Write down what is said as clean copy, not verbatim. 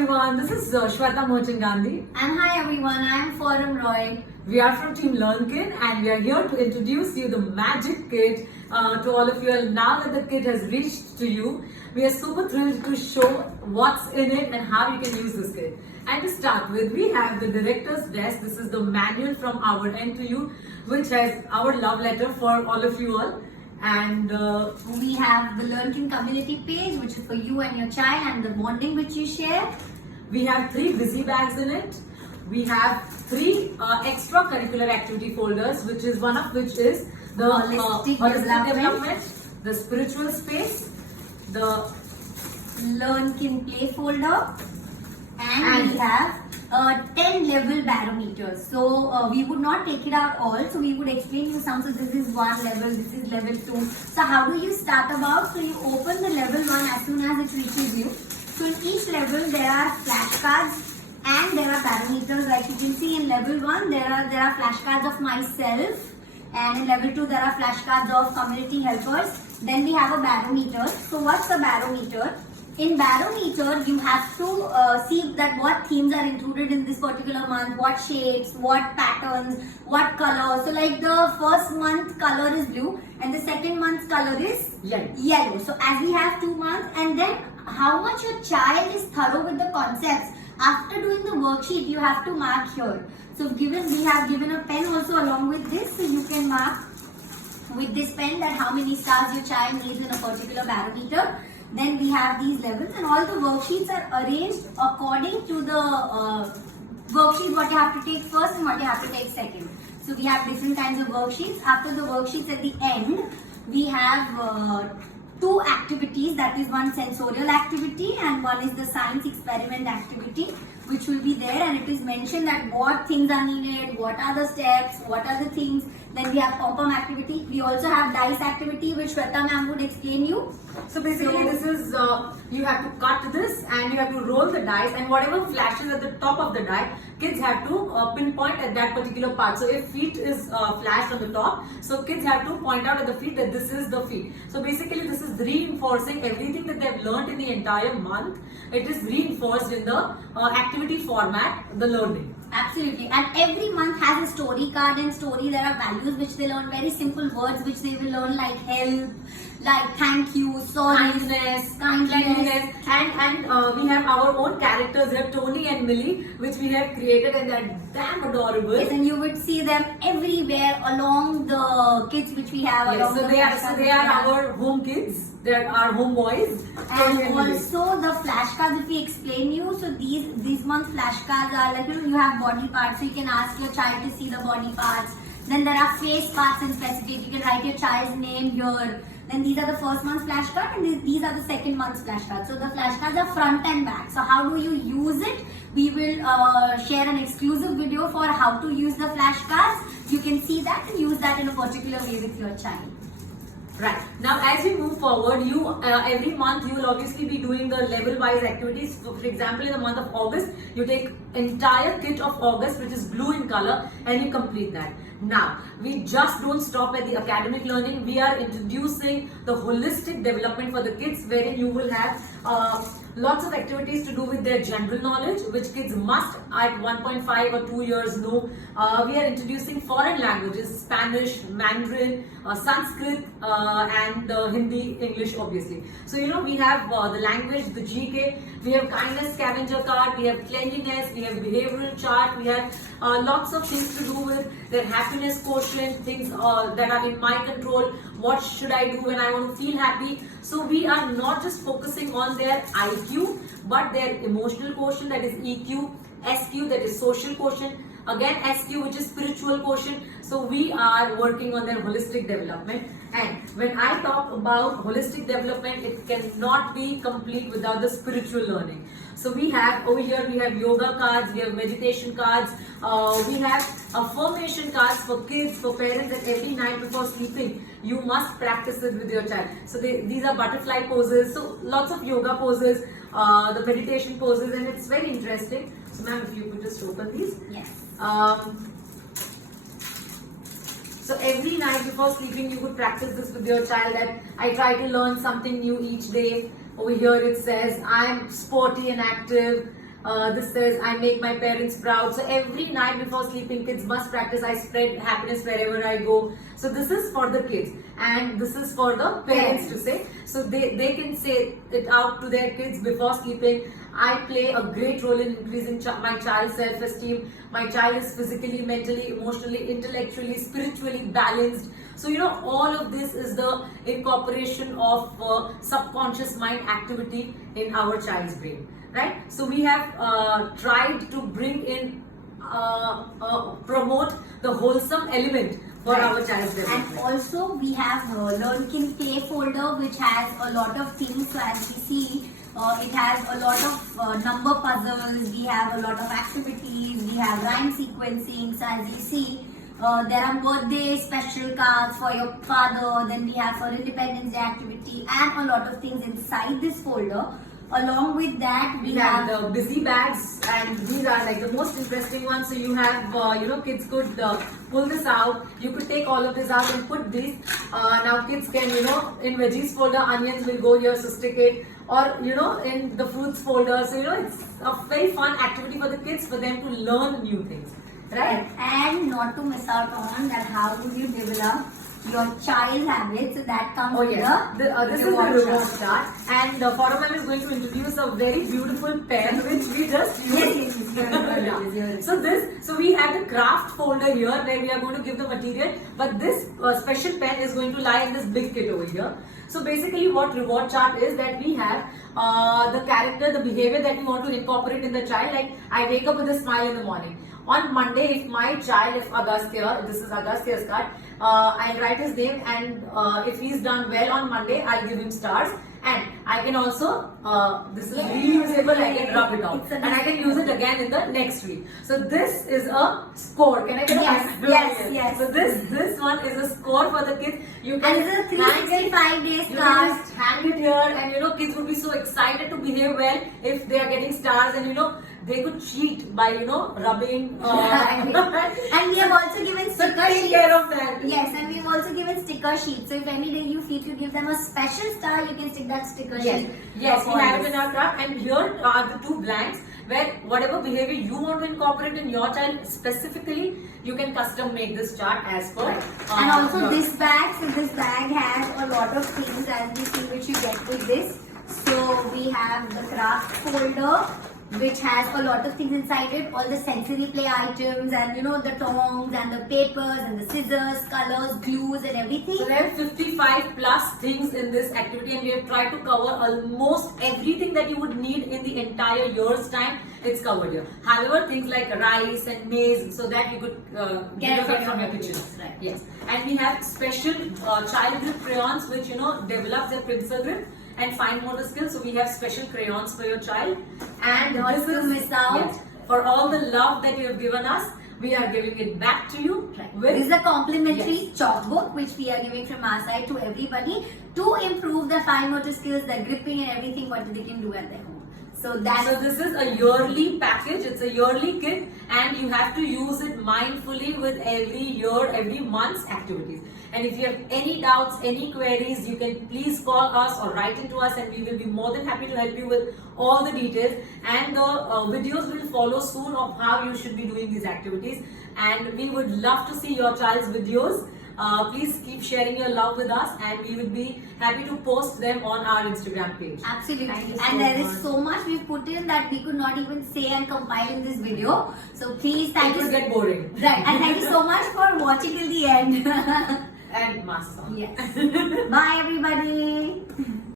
everyone, this is Shweta Merchant Gandhi. And hi everyone, I am Forum Roy. We are from Team LearnKit and we are here to introduce you the Magic Kit to all of you. And now that the kit has reached to you, we are super thrilled to show what's in it and how you can use this kit. And to start with, we have the director's desk. This is the manual from our end to you, which has our love letter for all of you all. And we have the LearnKit community page, which is for you and your child, and the bonding which you share. We have 3 busy bags in it. We have 3 extracurricular activity folders, which is one of which is the holistic development, the spiritual space, the LearnKit play folder, and we have 10 level barometers. So we would not take it out all. So we would explain you some. So this is 1 level, this is level 2. So how do you start about? So you open the level 1 as soon as it reaches you. So in each level there are flashcards and there are barometers. Like you can see in level 1 there are flashcards of myself, and in level 2 there are flashcards of community helpers. Then we have a barometer. So what's the barometer? In barometer, you have to see that what themes are included in this particular month, what shapes, what patterns, what color. So like the first month color is blue and the second month's color is yellow. So as we have 2 months, and then how much your child is thorough with the concepts. After doing the worksheet, you have to mark here. So we have given a pen also along with this, so you can mark with this pen that how many stars your child needs in a particular barometer. Then we have these levels, and all the worksheets are arranged according to the worksheet what you have to take first and what you have to take second. So we have different kinds of worksheets. After the worksheets at the end, we have 2 activities, that is one sensorial activity and one is the science experiment activity, which will be there, and it is mentioned that what things are needed, what are the steps, what are the things. Then we have pom-pom activity. We also have dice activity, which Shweta ma'am would explain you. So basically this is, you have to cut this and you have to roll the dice, and whatever flashes at the top of the die, kids have to pinpoint at that particular part. So if feet is flashed on the top, so kids have to point out at the feet that this is the feet. So basically this is reinforcing everything that they have learned in the entire month. It is reinforced in the activity format, the learning. Absolutely. And every month has a story card, and story there are values which they learn, very simple words which they will learn, like help, like thank you, sorry, kindness, and we have our own characters. We have Tony and Millie, which we have created, and they're damn adorable. Yes, and you would see them everywhere along the kids which we have. Yes, so they are our home kids. They are our home boys. And also the flashcards, if we explain you, so these month's flashcards are like, you have body parts, so you can ask your child to see the body parts. Then there are face parts in specific. You can write your child's name here. Then these are the first month's flashcards, and these are the second month's flashcards. So the flashcards are front and back. So how do you use it? We will share an exclusive video for how to use the flashcards. You can see that and use that in a particular way with your child. Right. Now as we move forward, you every month you will obviously be doing the level-wise activities. So for example, in the month of August, you take entire kit of August, which is blue in color, and you complete that. Now, we just don't stop at the academic learning. We are introducing the holistic development for the kids, wherein you will have lots of activities to do with their general knowledge, which kids must at 1.5 or 2 years know. We are introducing foreign languages, Spanish, Mandarin, Sanskrit, and Hindi, English, obviously. So, we have the language, the GK, we have kindness scavenger card, we have cleanliness, we have behavioral chart, we have lots of things to do with their happiness quotient, things that are in my control. What should I do when I want to feel happy? So we are not just focusing on their IQ, but their emotional quotient, that is EQ, SQ, that is social quotient, again SQ, which is spiritual quotient. So we are working on their holistic development. And when I talk about holistic development, it cannot be complete without the spiritual learning. So we have over here, we have yoga cards, we have meditation cards, we have affirmation cards for kids, for parents, that every night before sleeping you must practice it with your child. So these are butterfly poses, so lots of yoga poses, the meditation poses, and it's very interesting. So ma'am, if you could just open these. Yes. So every night before sleeping, you could practice this with your child, that I try to learn something new each day. Over here it says, I'm sporty and active. This says, I make my parents proud. So every night before sleeping, kids must practice. I spread happiness wherever I go. So this is for the kids, and this is for the parents to say. So they can say it out to their kids before sleeping. I play a great role in increasing my child's self-esteem. My child is physically, mentally, emotionally, intellectually, spiritually balanced. So all of this is the incorporation of subconscious mind activity in our child's brain, right? So we have tried to bring in, promote the wholesome element for our child's And development. also we have Learn Kin Play folder, which has a lot of things. So as we see, it has a lot of number puzzles. We have a lot of activities. We have rhyme sequencing. So as you see, there are birthday special cards for your father. Then we have for Independence Day activity and a lot of things inside this folder. Along with that, We have the busy bags, and these are like the most interesting ones. So you have, kids could pull this out. You could take all of this out and put these. Now kids can, in veggies folder, onions will go here, so stick it. Or, in the fruits folder. So, it's a very fun activity for the kids, for them to learn new things. Right? And not to miss out on that, how would you develop your child habits? So that comes Oh with yes, the this is the reward chart, and Forum is going to introduce a very beautiful pen which we just used. Yeah. So we have the craft folder here where we are going to give the material, but this special pen is going to lie in this big kit over here. So basically what reward chart is, that we have the character, the behavior that we want to incorporate in the child. Like, I wake up with a smile in the morning. On Monday, if my child, if Agastya, this is Agastya's card, I'll write his name, and if he's done well on Monday, I'll give him stars. And I can also, this is reusable, I can rub it off. And I can use it again in the next week. So this is a score. Can I get a Yes. So this one is a score for the kids. You can And it's a 365 days you card. can just hang it here, and kids would be so excited to behave well if they are getting stars, and they could cheat by rubbing. And we have also given So sticker take sheets. care of that. Yes, and we've also given sticker sheets. So if any day you feel to give them a special star, you can stick that sticker sheet. Yes, we for have it this. in our craft, and here are the two blanks where whatever behavior you want to incorporate in your child specifically, you can custom make this chart as per. And also your- this bag, so this bag has a lot of things, as we see, which you get with this. So we have the craft folder, which has a lot of things inside it, all the sensory play items, and the tongs and the papers and the scissors, colors, glues and everything. So there are 55 plus things in this activity, and we have tried to cover almost everything that you would need in the entire year's time. It's covered here. However, things like rice and maize, so that you could Get develop it from your from kitchen. right. Yes, and we have special child grip crayons, which develop their pencil grip and fine motor skills. So we have special crayons for your child, and Not this to is miss out. yes, for all the love that you have given us. We are giving it back to you. Right. With This is a complimentary Yes. chalk book, which we are giving from our side to everybody to improve the fine motor skills, the gripping and everything what they can do at their home. So that's So this is a yearly package, it's a yearly kit, and you have to use it mindfully with every year, every month's activities. And if you have any doubts, any queries, you can please call us or write into us, and we will be more than happy to help you with all the details. And the videos will follow soon of how you should be doing these activities. And we would love to see your child's videos. Please keep sharing your love with us, and we will be happy to post them on our Instagram page. absolutely. Thank you And so there is much. so much we've put in that we could not even say and compile in this video. So please, thank It you. will get boring. Right. And thank you so much for watching till the end. And master. Yes. Bye everybody.